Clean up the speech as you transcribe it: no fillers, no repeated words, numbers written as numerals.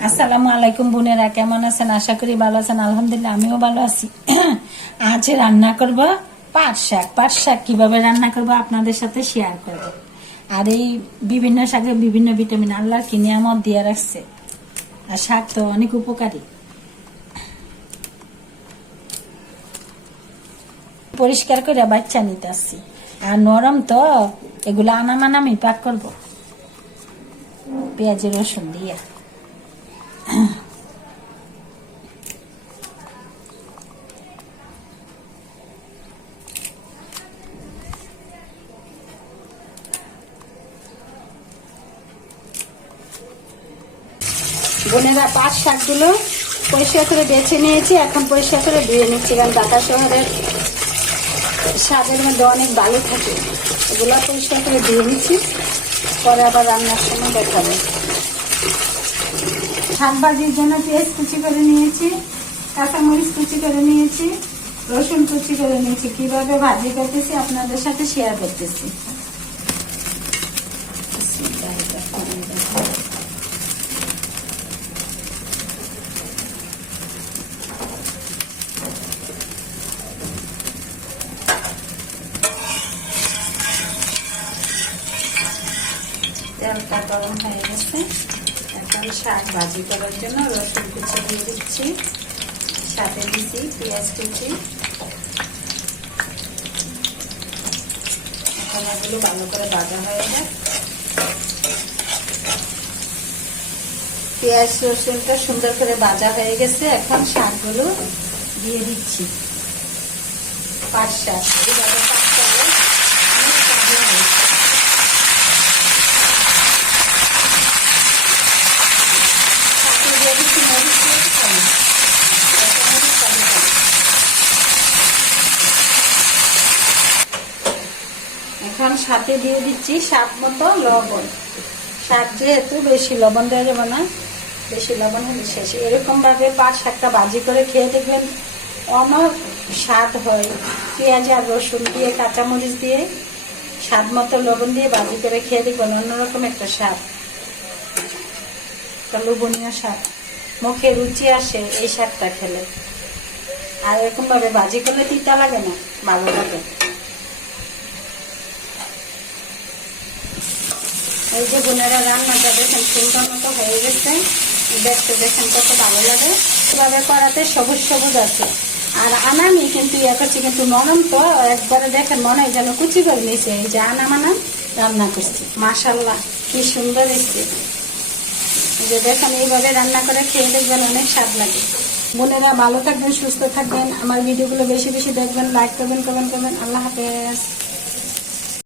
আসসালামু আলাইকুম বোনেরা, কেমন আছেন? আশা করি ভালো আছেন। আলহামদুলিল্লাহ আমিও ভালো আছি। আজ রান্না করব পাট শাক। পাট শাক কিভাবে রান্না করব আপনাদের সাথে শেয়ার করব। আর এই বিভিন্ন শাকে বিভিন্ন ভিটামিন আল্লাহ কি নিয়ামত দিয়ে রাখছে। আর শাক তো অনেক উপকারী। পরিষ্কার করে বাচ্চা নিতে আসছি। আর নরম তো, এগুলো আনামান আমি পাক করব পেঁয়াজ রসুন দিয়ে। বোনেরা, পাট শাকগুলো পরিষ্কার করে বেছে নিয়েছি। এখন পরিষ্কার করে ধুয়ে নিচ্ছি, কারণ ঢাকা শহরের শাকের মধ্যে অনেক বালু থাকে। এগুলো পরিষ্কার করে ধুয়ে নিচ্ছি, পরে আবার রান্নার সময় দেখাবো। শাক ভাজির জন্য পেঁয়াজ কুচি করে নিয়েছি, কাঁচামরিচ কুচি করে নিয়েছি, রসুন কুচি করে নিয়েছি। কিভাবে ভাজি করতেছি আপনাদের সাথে শেয়ার করতেছি। তেলটা গরম হয়ে গেছে, এখন শাক ভাজি করার জন্য রসুন কুচি দিয়ে দিচ্ছি, সাথে দিচ্ছি পেঁয়াজ কুচি। এখন এগুলো ভালো করে ভাজা হয়ে যায়। পেঁয়াজ রসুনটা সুন্দর করে ভাজা হয়ে গেছে, এখন শাকগুলো দিয়ে দিচ্ছি। পাট শাক এখন সাথে দিয়ে দিচ্ছি স্বাদ মতো লবণ। শাক যেহেতু বেশি লবণ দেওয়া যাবে না, বেশি লবণ হলে শেষ। এরকম ভাবে পাট শাকটা ভাজি করে খেয়ে দেখবেন, অনেক স্বাদ হয়। পেঁয়াজ আর রসুন দিয়ে, কাঁচামরিচ দিয়ে, স্বাদ মতো লবণ দিয়ে ভাজি করে খেয়ে দেখবেন, অন্যরকম একটা স্বাদ, লোভনীয় স্বাদ, মুখে রুচি আসে এই শাকটা খেলে। আর এরকম ভাবে ভাজি করলে তিতা লাগে না, ভালো লাগে। এই যে বোনেরা, রান্নাটা দেখেন সুন্দর মতো হয়ে গেছে, দেখতে দেখেন কত ভালো লাগে। এভাবে করাতে সবুজ সবুজ আছে। আর আনামি কিন্তু ইয়ে করছি, কিন্তু নরম তো, একবারে দেখেন মনে হয় যেন কুচি করে নিয়েছে। এই যে আনামানাম রান্না করছি, মাশাল্লাহ কি সুন্দর এসছে। এই যে দেখেন, এইভাবে রান্না করে খেয়ে দেখবেন, অনেক স্বাদ লাগে। বোনেরা ভালো থাকবেন, সুস্থ থাকবেন, আমার ভিডিওগুলো বেশি বেশি দেখবেন, লাইক করবেন, কমেন্ট করবেন। আল্লাহ হাফেজ।